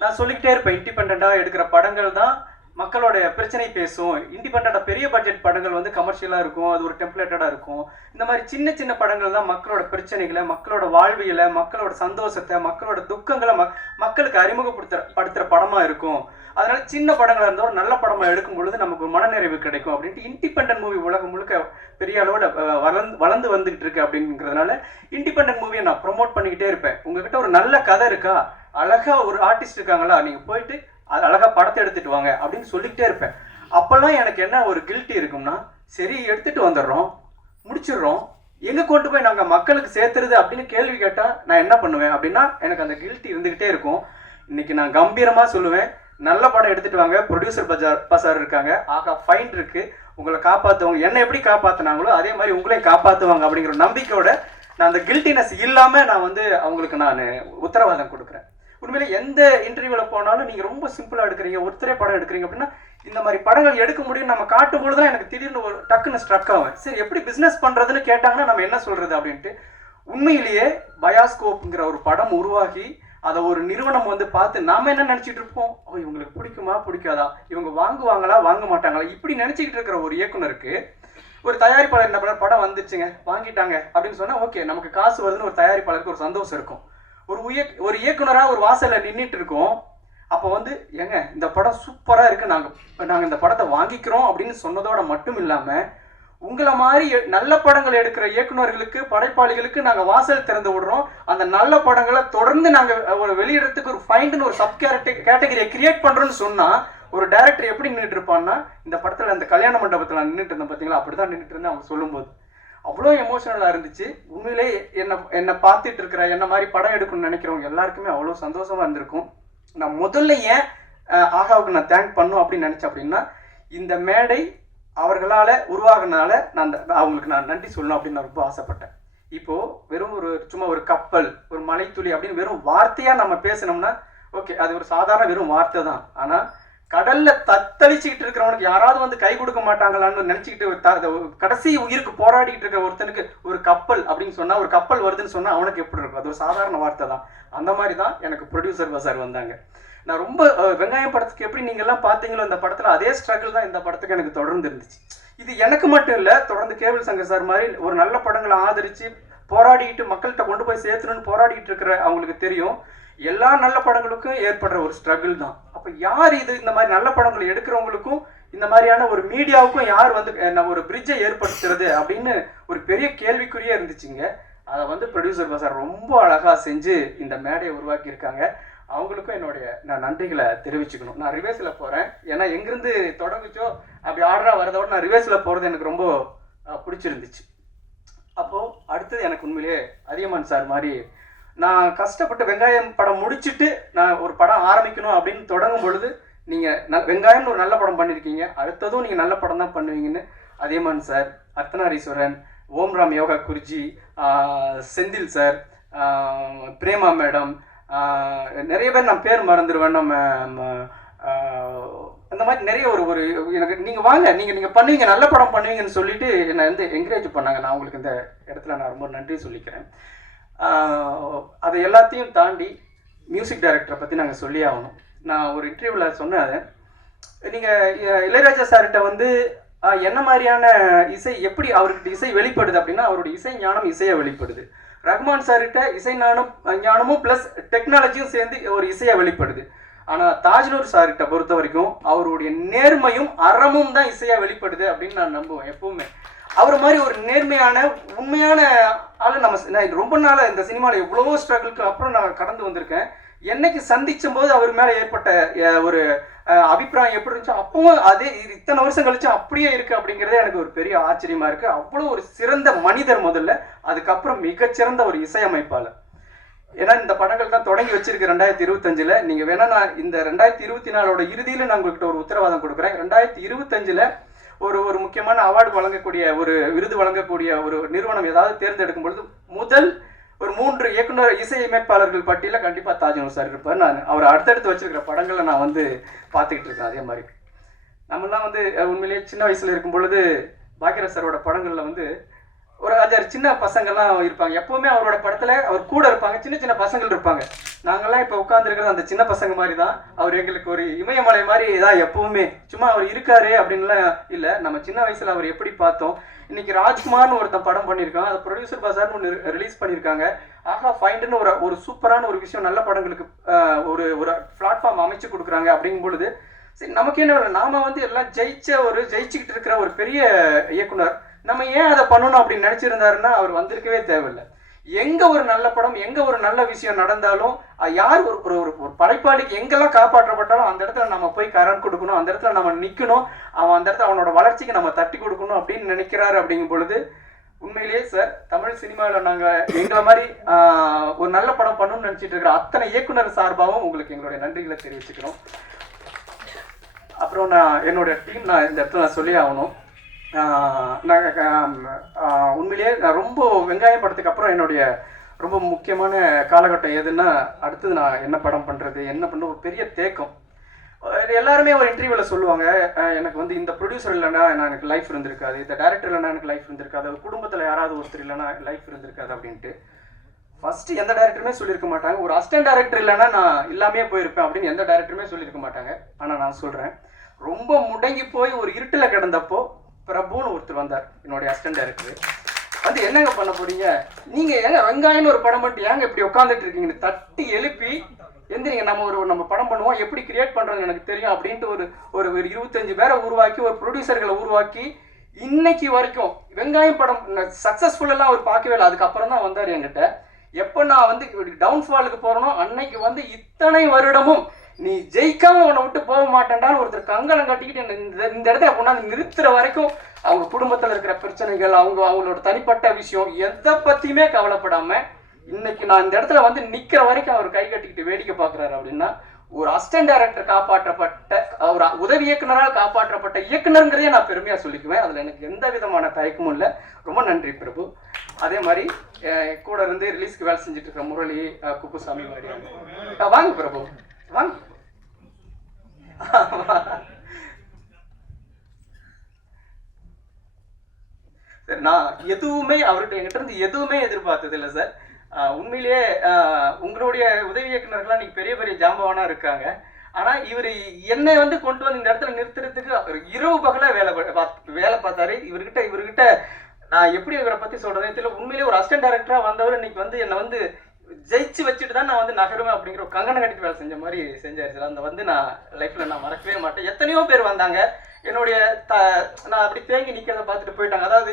நான் சொல்லிக்கிட்டே இருப்பேன் இண்டிபெண்ட்டாக எடுக்கிற படங்கள் தான் மக்களோட பிரச்சனை பேசும். இண்டிபெண்ட்டாக பெரிய பட்ஜெட் படங்கள் வந்து கமர்ஷியலாக இருக்கும். அது ஒரு டெம்ப்ளேட்டடாக இருக்கும். இந்த மாதிரி சின்ன சின்ன படங்கள் தான் மக்களோட பிரச்சனைகளை மக்களோட வாழ்வியலை மக்களோட சந்தோஷத்தை மக்களோட துக்கங்களை மக் மக்களுக்கு அறிமுகப்படுத்துற படுத்துகிற படமாக இருக்கும். அதனால சின்ன படங்களாக இருந்தால் ஒரு நல்ல படமாக எடுக்கும் பொழுது நமக்கு ஒரு மனநிறைவு கிடைக்கும் அப்படின்ட்டு இண்டிபெண்டன்ட் மூவி உலகம் முழுக்க பெரிய அளவோட வளர்ந்து வளர்ந்து வந்துகிட்டு இருக்கு அப்படிங்கிறதுனால இண்டிபெண்டன்ட் மூவியை நான் ப்ரொமோட் பண்ணிக்கிட்டே இருப்பேன். உங்ககிட்ட ஒரு நல்ல கதை இருக்கா? அழகாக ஒரு ஆர்டிஸ்ட் இருக்காங்களா? நீங்கள் போயிட்டு அது அழகாக படத்தை எடுத்துட்டு வாங்க அப்படின்னு சொல்லிக்கிட்டே இருப்பேன். அப்போல்லாம் எனக்கு என்ன ஒரு கில்ட்டி இருக்கும்னா சரி எடுத்துகிட்டு வந்துடுறோம் முடிச்சிடுறோம் எங்கே கொண்டு போய் நாங்கள் மக்களுக்கு சேர்த்துறது அப்படின்னு கேள்வி கேட்டால் நான் என்ன பண்ணுவேன் அப்படின்னா எனக்கு அந்த கில்ட்டி இருந்துக்கிட்டே இருக்கும். இன்னைக்கு நான் கம்பீரமாக சொல்லுவேன் நல்ல படம் எடுத்துகிட்டு வாங்க ப்ரொடியூசர் பஜார் பசார் இருக்காங்க. ஆகா ஃபைன் இருக்குது உங்களை காப்பாற்றுவாங்க என்னை எப்படி காப்பாற்றினாங்களோ அதே மாதிரி உங்களையும் காப்பாற்றுவாங்க அப்படிங்கிற நம்பிக்கையோட நான் அந்த கில்ட்டினஸ் இல்லாமல் நான் வந்து அவங்களுக்கு நான் உத்தரவாதம் கொடுக்குறேன். உண்மையிலே எந்த இன்டர்வியூவில் போனாலும் நீங்கள் ரொம்ப சிம்பிளாக எடுக்கிறீங்க ஒருத்தரே படம் எடுக்கிறீங்க அப்படின்னா இந்த மாதிரி படங்கள் எடுக்க முடியும் நம்ம காட்டும் பொழுது தான் எனக்கு திடீர்னு ஒரு டக்குன்னு ஸ்ட்ரக் ஆகும் சரி எப்படி பிஸ்னஸ் பண்ணுறதுன்னு கேட்டாங்கன்னா நம்ம என்ன சொல்கிறது அப்படின்ட்டு உண்மையிலேயே பயாஸ்கோப்ங்கிற ஒரு படம் உருவாகி அதை ஒரு நிறுவனம் வந்து பார்த்து நாம என்ன நினச்சிட்டு இருப்போம்? ஓ இவங்களுக்கு பிடிக்குமா? பிடிக்காதா? இவங்க வாங்குவாங்களா? வாங்க மாட்டாங்களா? இப்படி நினச்சிக்கிட்டு இருக்கிற ஒரு இயக்குனருக்கு ஒரு தயாரிப்பாளர் என்ன பண்ண படம் வந்துச்சுங்க வாங்கிட்டாங்க அப்படின்னு சொன்னா ஓகே நமக்கு காசு வருதுன்னு ஒரு தயாரிப்பாளருக்கு ஒரு சந்தோஷம் இருக்கும். ஒரு உய ஒரு இயக்குனராக ஒரு வாசலில் நின்றுட்டு இருக்கோம் அப்போ வந்து ஏங்க இந்த படம் சூப்பராக இருக்குது நாங்கள் நாங்கள் இந்த படத்தை வாங்கிக்கிறோம் அப்படின்னு சொன்னதோட மட்டும் இல்லாமல் உங்களை மாதிரி எ- நல்ல படங்கள் எடுக்கிற இயக்குனர்களுக்கு படைப்பாளிகளுக்கு நாங்கள் வாசல் திறந்து விடுறோம். அந்த நல்ல படங்களை தொடர்ந்து நாங்கள் ஒரு வெளியிடத்துக்கு ஒரு ஃபைண்டுன்னு ஒரு சப் கேட்டகரியை கிரியேட் பண்ணுறோன்னு சொன்னால் ஒரு டேரக்டர் எப்படி நின்றுட்டு இருப்பான்னா இந்த படத்தில் அந்த கல்யாண மண்டபத்தில் நின்றுட்டு இருந்தேன் பார்த்தீங்களா அப்படி தான் நின்றுட்டு இருந்தேன் அவங்க சொல்லும்போது. அவ்வளோ எமோஷனலாக இருந்துச்சு. உண்மையிலே என்னை என்னை பார்த்துட்டு இருக்கிற என்ன மாதிரி படம் எடுக்கணும்னு நினைக்கிறவங்க எல்லாருக்குமே அவ்வளோ சந்தோஷமாக இருந்திருக்கும். நான் முதல்ல ஏன் ஆகாவுக்கு நான் தேங்க் பண்ணும் அப்படின்னு நினச்சேன் அப்படின்னா இந்த மேடை அவர்களால் உருவாகினால நான் அந்த அவங்களுக்கு நான் நன்றி சொல்லணும் அப்படின்னு நான் ரொம்ப ஆசைப்பட்டேன். இப்போது வெறும் ஒரு சும்மா ஒரு கப்பல் ஒரு மலைத்துளி அப்படின்னு வெறும் வார்த்தையாக நம்ம பேசினோம்னா ஓகே அது ஒரு சாதாரண வெறும் வார்த்தை தான். ஆனால் கடல்ல தத்தளிச்சுக்கிட்டு இருக்கிறவனுக்கு யாராவது வந்து கை கொடுக்க மாட்டாங்களான்னு நினைச்சுக்கிட்டு த- கடைசி உயிருக்கு போராடிட்டு இருக்கிற ஒருத்தனுக்கு ஒரு கப்பல் அப்படின்னு சொன்னா ஒரு கப்பல் வருதுன்னு சொன்னா அவனுக்கு எப்படி இருக்கும்? அது ஒரு சாதாரண வார்த்தை தான். அந்த மாதிரி தான் எனக்கு ப்ரொடியூசர் பசார் வந்தாங்க. நான் ரொம்ப வெங்காயம் படத்துக்கு எப்படி நீங்க எல்லாம் பாத்தீங்களோ இந்த படத்துல அதே ஸ்ட்ரகிள் தான் இந்த படத்துக்கு எனக்கு தொடர்ந்து இருந்துச்சு. இது எனக்கு மட்டும் இல்ல தொடர்ந்து கேபிள் சங்கர் சார் மாதிரி ஒரு நல்ல படங்களை ஆதரிச்சு போராடிட்டு மக்கள்கிட்ட கொண்டு போய் சேர்த்துணும்னு போராடிட்டு இருக்கிற அவங்களுக்கு தெரியும். எல்லா நல்ல படங்களுக்கும் ஏற்படுற ஒரு ஸ்ட்ரகிள் தான். அப்போ யார் இது இந்த மாதிரி நல்ல படங்களை எடுக்கிறவங்களுக்கும் இந்த மாதிரியான ஒரு மீடியாவுக்கும் யார் வந்து நம்ம ஒரு பிரிட்ஜை ஏற்படுத்துறது அப்படின்னு ஒரு பெரிய கேள்விக்குறியே இருந்துச்சுங்க. அதை வந்து ப்ரொடியூசர் பசார் ரொம்ப அழகாக செஞ்சு இந்த மேடையை உருவாக்கியிருக்காங்க. அவங்களுக்கும் என்னுடைய நான் நன்றிகளை தெரிவிச்சுக்கணும். நான் ரிவேஸில் போகிறேன் ஏன்னா எங்கேருந்து தொடங்குச்சோ அப்படி ஆர்டராக வரதோட நான் ரிவேஸில் போகிறது எனக்கு ரொம்ப பிடிச்சிருந்துச்சு. அப்போது அடுத்தது எனக்கு உண்மையிலேயே அதியமான் சார் மாதிரி நான் கஷ்டப்பட்டு வெங்காயம் படம் முடிச்சுட்டு நான் ஒரு படம் ஆரம்பிக்கணும் அப்படின்னு தொடங்கும் பொழுது நீங்கள் வெங்காயம்னு ஒரு நல்ல படம் பண்ணியிருக்கீங்க அடுத்ததும் நீங்கள் நல்ல படம் தான் பண்ணுவீங்கன்னு. அதேமான் sir Arthanareeswaran Omram yoga Guruji Senthil sir Prema madam நிறைய பேர் நான் பேர் மறந்துடுவேன் நம்ம அந்த மாதிரி நிறைய ஒரு ஒரு எனக்கு நீங்கள் வாங்க நீங்கள் நீங்கள் பண்ணுவீங்க நல்ல படம் பண்ணுவீங்கன்னு சொல்லிட்டு என்னை வந்து என்கரேஜ் பண்ணாங்க. நான் உங்களுக்கு இந்த இடத்துல நான் ரொம்ப நன்றி சொல்லிக்கிறேன். அதை எல்லாத்தையும் தாண்டி மியூசிக் டைரக்டரை பற்றி நாங்கள் சொல்லி ஆகணும். நான் ஒரு இன்டர்வியூவில் சொன்னேன் நீங்கள் இளையராஜா சார்கிட்ட வந்து என்ன மாதிரியான இசை எப்படி அவருக்கு இசை வெளிப்படுது அப்படின்னா அவருடைய இசை ஞானம் இசையை வெளிப்படுது. ரஹ்மான் சார்கிட்ட இசை ஞானம் ஞானமும் ப்ளஸ் டெக்னாலஜியும் சேர்ந்து ஒரு இசையை வெளிப்படுது. ஆனால் தாஜ்னூர் சார்கிட்ட பொறுத்த வரைக்கும் அவருடைய நேர்மையும் அறமும் தான் இசையாக வெளிப்படுது அப்படின்னு நான் நம்புவேன் எப்பவுமே. அவர் மாதிரி ஒரு நேர்மையான உண்மையான ஆளு நம்ம நான் ரொம்ப நாளாக இந்த சினிமாவில் எவ்வளவோ ஸ்ட்ரகிளுக்கு அப்புறம் நான் கடந்து வந்திருக்கேன். என்னைக்கு சந்திச்சும் போது அவர் மேலே ஏற்பட்ட ஒரு அபிப்பிராயம் எப்படி இருந்துச்சோ அப்பவும் அதே இத்தனை வருஷம் கழிச்சு அப்படியே இருக்கு அப்படிங்கிறதே எனக்கு ஒரு பெரிய ஆச்சரியமா இருக்கு. அவ்வளோ ஒரு சிறந்த மனிதர் முதல்ல அதுக்கப்புறம் மிகச்சிறந்த ஒரு இசையமைப்பாளர். ஏன்னா இந்த படங்கள் தான் தொடங்கி வச்சிருக்கு ரெண்டாயிரத்தி இருபத்தஞ்சுல. நீங்க வேணா நான் இந்த ரெண்டாயிரத்தி இருபத்தி நாலோட இறுதியில நான் உங்ககிட்ட ஒரு உத்தரவாதம் கொடுக்குறேன். ரெண்டாயிரத்தி இருபத்தஞ்சுல ஒரு ஒரு முக்கியமான அவார்டு வழங்கக்கூடிய ஒரு விருது வழங்கக்கூடிய ஒரு நிறுவனம் ஏதாவது தேர்ந்தெடுக்கும் பொழுது முதல் ஒரு மூன்று இயக்குனர் இசையமைப்பாளர்கள் பட்டியலில் கண்டிப்பாக தாஜ்மஹல் சார் இருப்பார். நான் அவர் அடுத்தடுத்து வச்சிருக்கிற படங்களை நான் வந்து பார்த்துக்கிட்டு இருக்கேன் அதே மாதிரி. நம்மலாம் வந்து உண்மையிலேயே சின்ன வயசில் இருக்கும் பொழுது பாக்கியராஜ் சாரோட படங்களில் வந்து ஒரு அஞ்சாறு சின்ன பசங்கள்லாம் இருப்பாங்க. எப்போவுமே அவரோட படத்தில் அவர் கூட இருப்பாங்க. சின்ன சின்ன பசங்கள் இருப்பாங்க. நாங்கள்லாம் இப்போ உட்காந்துருக்கிறது அந்த சின்ன பசங்க மாதிரி தான் அவர் எங்களுக்கு ஒரு இமயமலை மாதிரி தான் எப்போவுமே. சும்மா அவர் இருக்காரு அப்படின்லாம் இல்லை. நம்ம சின்ன வயசில் அவர் எப்படி பார்த்தோம். இன்னைக்கு ராஜ்குமார்னு ஒருத்தன் படம் பண்ணியிருக்கான். அது ப்ரொடியூசர் பசார்னு ஒன்று ரிலீஸ் பண்ணியிருக்காங்க. ஆஹா ஃபைண்டுன்னு ஒரு ஒரு சூப்பரான ஒரு விஷயம் நல்ல படங்களுக்கு ஒரு ஒரு பிளாட்ஃபார்ம் அமைச்சு கொடுக்குறாங்க அப்படிங்கும் பொழுது சரி நமக்கு என்ன நாம வந்து எல்லாம் ஜெயிச்ச ஒரு ஜெயிச்சுக்கிட்டு இருக்கிற ஒரு பெரிய இயக்குனர் நம்ம ஏன் அதை பண்ணணும் அப்படின்னு நினச்சிருந்தாருன்னா அவர் வந்திருக்கவே தேவையில்லை. எங்க ஒரு நல்ல படம் எங்க ஒரு நல்ல விஷயம் நடந்தாலும் யார் ஒரு ஒரு ஒரு ஒரு படைப்பாளிக்கு எங்கெல்லாம் காப்பாற்றப்பட்டாலும் அந்த இடத்துல நம்ம போய் கரம் கொடுக்கணும் அந்த இடத்துல நம்ம நிற்கணும் அவன் அந்த இடத்துல அவனோட வளர்ச்சிக்கு நம்ம தட்டி கொடுக்கணும் அப்படின்னு நினைக்கிறாரு அப்படிங்கும் பொழுது உண்மையிலேயே சார் தமிழ் சினிமாவில் நாங்கள் எங்களை மாதிரி ஒரு நல்ல படம் பண்ணணும்னு நினச்சிட்டு இருக்கிற அத்தனை இயக்குனர் சார்பாகவும் உங்களுக்கு எங்களுடைய நன்றிகளை தெரிவிச்சுக்கிறோம். அப்புறம் நான் என்னோட டீம் நான் இந்த இடத்துல நான் சொல்லி ஆகணும். நான் உண்மையிலேயே நான் ரொம்ப வெங்காயம் படத்துக்கு அப்புறம் என்னுடைய ரொம்ப முக்கியமான காலகட்டம் எதுன்னா அடுத்தது நான் என்ன படம் பண்ணுறது என்ன பண்ண ஒரு பெரிய தேக்கம். எல்லாருமே ஒரு இன்டர்வியூவில் சொல்லுவாங்க எனக்கு வந்து இந்த ப்ரொடியூசர் இல்லைன்னா நான் எனக்கு லைஃப் இருந்திருக்காது இந்த டேரக்டர் இல்லைன்னா எனக்கு லைஃப் இருந்திருக்காது குடும்பத்தில் யாராவது ஒருத்தர் இல்லைன்னா லைஃப் இருந்திருக்காது அப்படின்ட்டு. ஃபஸ்ட்டு எந்த டேரக்டருமே சொல்லியிருக்க மாட்டாங்க. ஒரு அசிஸ்டன்ட் டேரக்டர் இல்லைன்னா நான் இல்லாமே போயிருப்பேன் அப்படின்னு எந்த டேரக்டருமே சொல்லியிருக்க மாட்டாங்க. ஆனால் நான் சொல்கிறேன் ரொம்ப முடங்கி போய் ஒரு இருட்டில் கிடந்தப்போ பிரபுன்னு ஒருத்தர் வந்தார் என்னுடைய அசிஸ்டன்ட் டேரக்டர் வந்து என்னங்க பண்ண போறீங்க? நீங்க ஏங்க வெங்காயம்னு ஒரு படம் பண்ணிட்டு ஏங்க இப்படி உட்காந்துட்டு இருக்கீங்கன்னு தட்டி எழுப்பி எந்திரிங்க நம்ம ஒரு நம்ம படம் பண்ணுவோம் எப்படி கிரியேட் பண்றது எனக்கு தெரியும் அப்படின்ட்டு ஒரு ஒரு ஒரு இருபத்தஞ்சு பேரை உருவாக்கி ஒரு ப்ரொடியூசர்களை உருவாக்கி இன்னைக்கு வரைக்கும் வெங்காயம் படம் சக்சஸ்ஃபுல்லெல்லாம் அவர் பார்க்கவே இல்லை. அதுக்கப்புறம் தான் வந்தார் என்கிட்ட. எப்போ நான் வந்து டவுன்ஃபாலுக்கு போகிறனோ அன்னைக்கு வந்து இத்தனை வருடமும் நீ ஜெயிக்காம உன்னை விட்டு போக மாட்டேன்டான்னு ஒருத்தர் கங்கணம் கட்டிக்கிட்டு என்னை இந்த இந்த இடத்துல கொண்டாந்து நிறுத்துற வரைக்கும் அவங்க குடும்பத்துல இருக்கிற பிரச்சனைகள் அவங்க அவங்களோட தனிப்பட்ட விஷயம் எதை பத்தியுமே கவலைப்படாம இன்னைக்கு நான் இந்த இடத்துல வந்து நிக்கிற வரைக்கும் அவர் கை கட்டிக்கிட்டு வேடிக்கை பார்க்குறாரு அப்படின்னா ஒரு அசிஸ்டன்ட் டைரக்டர் காப்பாற்றப்பட்ட ஒரு உதவி இயக்குனரால் காப்பாற்றப்பட்ட இயக்குனருங்கிறதே நான் பெருமையா சொல்லிக்குவேன். அதுல எனக்கு எந்த விதமான தயக்கமும் இல்லை. ரொம்ப நன்றி பிரபு. அதே மாதிரி கூட இருந்து ரிலீஸ்க்கு வேலை செஞ்சுட்டு இருக்கிற முரளி குப்புசாமி மாதிரி வாங்க பிரபு. வாங்க. சார் நான் எதுவுமே அவர்கிட்ட என்கிட்ட இருந்து எதுவுமே எதிர்பார்த்தது இல்லை சார். உண்மையிலேயே உங்களுடைய உதவி இயக்குனர்கள்லாம் இன்னைக்கு பெரிய பெரிய ஜாம்பவானா இருக்காங்க. ஆனா இவர் என்னை வந்து கொண்டு வந்து இந்த இடத்துல நிறுத்துறதுக்கு அவர் இரவு பகல வேலை பா- வேலை பார்த்தாரு. இவர்கிட்ட இவர்கிட்ட நான் எப்படி இவரை பத்தி சொல்றேன் தெரியல. உண்மையிலேயே ஒரு அசிஸ்டன்ட் டைரக்டரா வந்தவர் இன்னைக்கு வந்து என்னை வந்து ஜெயிச்சு வச்சுட்டு தான் நான் வந்து நகருவேன் அப்படிங்கிற ஒரு கங்கணம் கட்டிட்டு வேலை செஞ்ச மாதிரி செஞ்சாரு சார். அந்த வந்து நான் லைஃப்ல நான் மறக்கவே மாட்டேன். எத்தனையோ பேர் வந்தாங்க. என்னுடைய த நான் அப்படி தேங்கி நிற்கிறத பார்த்துட்டு போயிட்டாங்க. அதாவது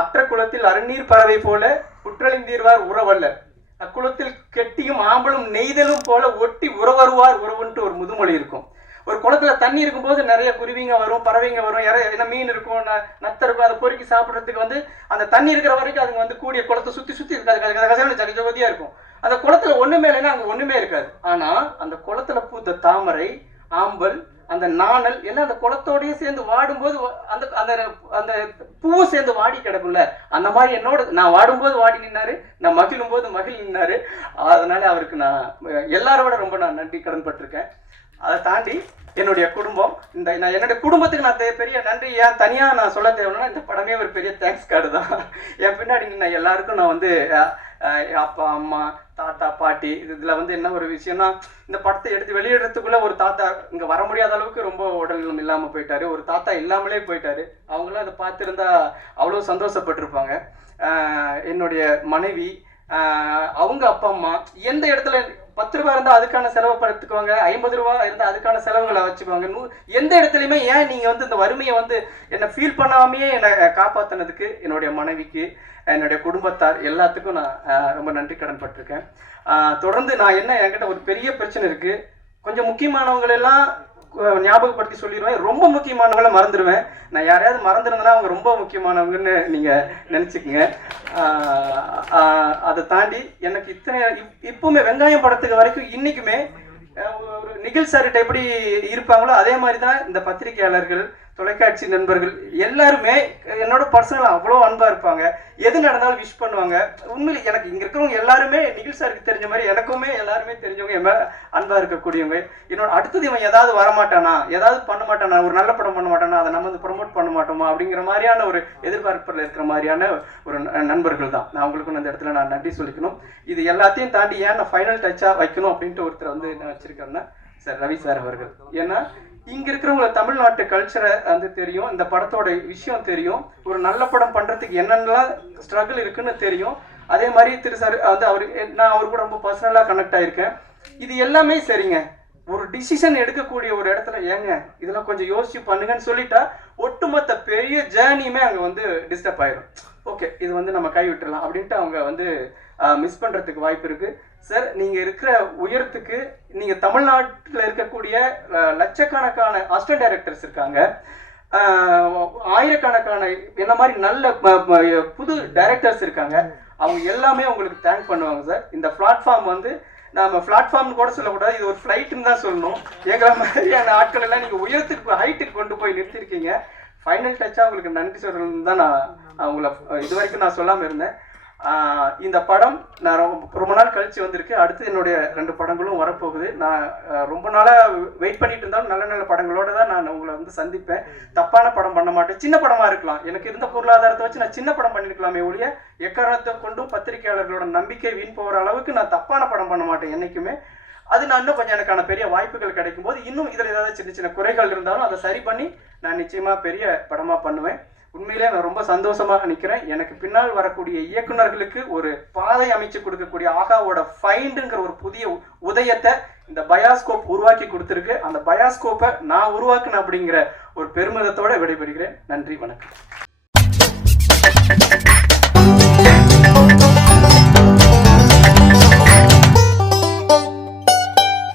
அற்ற குளத்தில் அருநீர் பறவை போல குற்றலிந்தீர்வார் உறவல்லர். அக்குளத்தில் கெட்டியும் ஆம்பளும் நெய்தலும் போல ஒட்டி உறவருவார் உறவுன்ட்டு ஒரு முதுமொழி இருக்கும். ஒரு குளத்துல தண்ணி இருக்கும்போது நிறைய குருவிங்க வரும் பறவைங்க வரும் என்ன மீன் இருக்கும் ந- நத்தை இருக்கும் அதை பொறுக்கி சாப்பிட்றதுக்கு வந்து அந்த தண்ணி இருக்கிற வரைக்கும் அதுங்க வந்து கூடிய குளத்தை சுத்தி சுத்தி இருக்காது. கத- கத- இருக்கும். அந்த குளத்துல ஒண்ணுமே இல்லைன்னா அங்க ஒண்ணுமே இருக்காது. ஆனா அந்த குளத்துல பூத்த தாமரை ஆம்பல் அந்த நாணல் எல்லாம் அந்த குளத்தோடயே சேர்ந்து வாடும்போது அந்த அந்த அந்த பூவும் சேர்ந்து வாடி கிடக்கும்ல. அந்த மாதிரி என்னோட நான் வாடும்போது வாடி நின்னாரு நான் மகிழும் போது மகிழ் நின்னாரு. அதனால அவருக்கு நான் எல்லாரோட ரொம்ப நான் நன்றி கடன் பட்டிருக்கேன். அதை தாண்டி என்னுடைய குடும்பம். இந்த நான் என்னுடைய குடும்பத்துக்கு நான் தே- பெரிய நன்றி. ஏன் தனியாக நான் சொல்ல தேவைன்னா இந்த படமே ஒரு பெரிய தேங்க்ஸ் கார்டு தான். என் பின்னாடி நான் எல்லாருக்கும் நான் வந்து அப்பா அம்மா தாத்தா பாட்டி இதில் வந்து என்ன ஒரு விஷயம்னா இந்த படத்தை எடுத்து வெளியிடுறதுக்குள்ளே ஒரு தாத்தா இங்கே வர முடியாத அளவுக்கு ரொம்ப உடல்நலம் இல்லாமல் போயிட்டாரு. ஒரு தாத்தா இல்லாமலே போயிட்டாரு. அவங்களாம் அதை பார்த்துருந்தா அவ்வளோ சந்தோஷப்பட்டிருப்பாங்க. என்னுடைய மனைவி அவங்க அப்பா அம்மா எந்த இடத்துல பத்து ரூபா இருந்தால் அதுக்கான செலவை படுத்துக்குவாங்க ஐம்பது ரூபா இருந்தால் அதுக்கான செலவுகளை வச்சுக்குவாங்க நூ எந்த இடத்துலையுமே ஏன் நீங்கள் வந்து இந்த வறுமையை வந்து என்னை ஃபீல் பண்ணாமையே என்னை காப்பாற்றினதுக்கு என்னுடைய மனைவிக்கு என்னுடைய குடும்பத்தார் எல்லாத்துக்கும் நான் ரொம்ப நன்றி கடன் பட்டிருக்கேன். தொடர்ந்து நான் என்ன என்கிட்ட ஒரு பெரிய பிரச்சனை இருக்குது கொஞ்சம் முக்கியமானவங்களெல்லாம் ஞாபகப்படுத்தி சொல்லிடுவேன். ரொம்ப முக்கியமானவங்கள மறந்துடுவேன் நான் யாரையாவது மறந்துருந்தேன்னா அவங்க ரொம்ப முக்கியமானவங்கன்னு நீங்கள் நினச்சிக்கோங்க. அதை தாண்டி எனக்கு இத்தனை இப்- இப்பவுமே வெங்காயம் படத்துக்கு வரைக்கும் இன்றைக்குமே ஒரு நிகில் சார்கிட்ட எப்படி இருப்பாங்களோ அதே மாதிரி தான் இந்த பத்திரிகையாளர்கள் தொலைக்காட்சி நண்பர்கள் எல்லாருமே என்னோட பர்சனலாக அவ்வளோ அன்பாக இருப்பாங்க. எது நடந்தாலும் விஷ் பண்ணுவாங்க. உண்மையில் எனக்கு இங்கே இருக்கிறவங்க எல்லாருமே நிகில் சாருக்கு தெரிஞ்ச மாதிரி எனக்குமே எல்லாருமே தெரிஞ்சவங்க என் மேலே அன்பாக இருக்கக்கூடியவங்க. என்னோட அடுத்தது இவன் ஏதாவது வரமாட்டானா? ஏதாவது பண்ண மாட்டானா? ஒரு நல்ல படம் பண்ண மாட்டானா? அதை நம்ம வந்து ப்ரொமோட் பண்ண மாட்டோமா? அப்படிங்கிற மாதிரியான ஒரு எதிர்பார்ப்பில் இருக்கிற மாதிரியான ஒரு ந- நண்பர்கள் தான். நான் அவங்களுக்கும் அந்த இடத்துல நான் நன்றி சொல்லிக்கணும். இது எல்லாத்தையும் தாண்டி ஏன் நான் ஃபைனல் டச்சாக வைக்கணும் அப்படின்ட்டு ஒருத்தர் வந்து என்ன வச்சிருக்காருன்னா சார் ரவி சார் அவர்கள். ஏன்னா இங்க இருக்கிறவங்க தமிழ்நாட்டு கல்ச்சரை வந்து தெரியும் இந்த படத்தோட விஷயம் தெரியும். ஒரு நல்ல படம் பண்றதுக்கு என்னென்னலாம் ஸ்ட்ரகிள் இருக்குன்னு தெரியும். அதே மாதிரி திரு சார் வந்து அவர் நான் அவர் கூட ரொம்ப பர்சனலாக கனெக்ட் ஆயிருக்கேன். இது எல்லாமே சரிங்க. ஒரு டிசிஷன் எடுக்கக்கூடிய ஒரு இடத்துல ஏங்க இதெல்லாம் கொஞ்சம் யோசிச்சு பண்ணுங்கன்னு சொல்லிட்டா ஒட்டுமொத்த பெரிய ஜேர்னியுமே அங்கே வந்து டிஸ்டர்ப் ஆயிரும். ஓகே இது வந்து நம்ம கை விட்டுறலாம் அப்படின்ட்டு அவங்க வந்து மிஸ் பண்ணுறதுக்கு வாய்ப்பு இருக்குது சார் நீங்கள் இருக்கிற உயரத்துக்கு நீங்கள் தமிழ்நாட்டில் இருக்கக்கூடிய லட்சக்கணக்கான அசிஸ்டன்ட் டைரக்டர்ஸ் இருக்காங்க. ஆயிரக்கணக்கான என்ன மாதிரி நல்ல ம- புது டைரக்டர்ஸ் இருக்காங்க. அவங்க எல்லாமே உங்களுக்கு தேங்க் பண்ணுவாங்க சார் இந்த பிளாட்ஃபார்ம் வந்து நாம பிளாட்ஃபார்ம் கூட சொல்லக்கூடாது. இது ஒரு ஃப்ளைட்டுன்னு தான் சொல்லணும். எங்களை மாதிரியான ஆட்கள் எல்லாம் நீங்கள் உயரத்துக்கு ஹைட்டுக்கு கொண்டு போய் நிறுத்திருக்கீங்க. ஃபைனல் டச்சாக உங்களுக்கு நன்றி சொல்லணும்னு தான் நான் அவங்கள இது வரைக்கும் நான் சொல்லாமல் இருந்தேன். இந்த படம் நான் ரொம்ப ரொம்ப நாள் கழிச்சு வந்திருக்கு. அடுத்து என்னுடைய ரெண்டு படங்களும் வரப்போகுது. நான் ரொம்ப நாளாக வெயிட் பண்ணிட்டு இருந்தாலும் நல்ல நல்ல படங்களோட தான் நான் உங்களை வந்து சந்திப்பேன். தப்பான படம் பண்ண மாட்டேன். சின்ன படமா இருக்கலாம். எனக்கு இருந்த பொருளாதாரத்தை வச்சு நான் சின்ன படம் பண்ணிருக்கலாமே ஒழிய எக்காரணத்தை கொண்டும் பத்திரிகையாளர்களோட நம்பிக்கை வீண் போகிற அளவுக்கு நான் தப்பான படம் பண்ண மாட்டேன் என்னைக்குமே. அது நான் இன்னும் கொஞ்சம் எனக்கான பெரிய வாய்ப்புகள் கிடைக்கும் போது இன்னும் இதில் ஏதாவது சின்ன சின்ன குறைகள் இருந்தாலும் அதை சரி பண்ணி நான் நிச்சயமாக பெரிய படமாக பண்ணுவேன். உண்மையிலே நான் ரொம்ப சந்தோஷமாக நிற்கிறேன் எனக்கு பின்னால் வரக்கூடிய இயக்குனர்களுக்கு ஒரு பாதை அமைச்சு கொடுக்கக்கூடிய ஆகாவோட ஃபைண்டுங்கிற ஒரு புதிய உதயத்தை இந்த பயாஸ்கோப் உருவாக்கி கொடுத்துருக்கு. அந்த பயாஸ்கோப்பை நான் உருவாக்குனேன் அப்படிங்கிற ஒரு பெருமிதத்தோட விடைபெறுகிறேன். நன்றி வணக்கம்.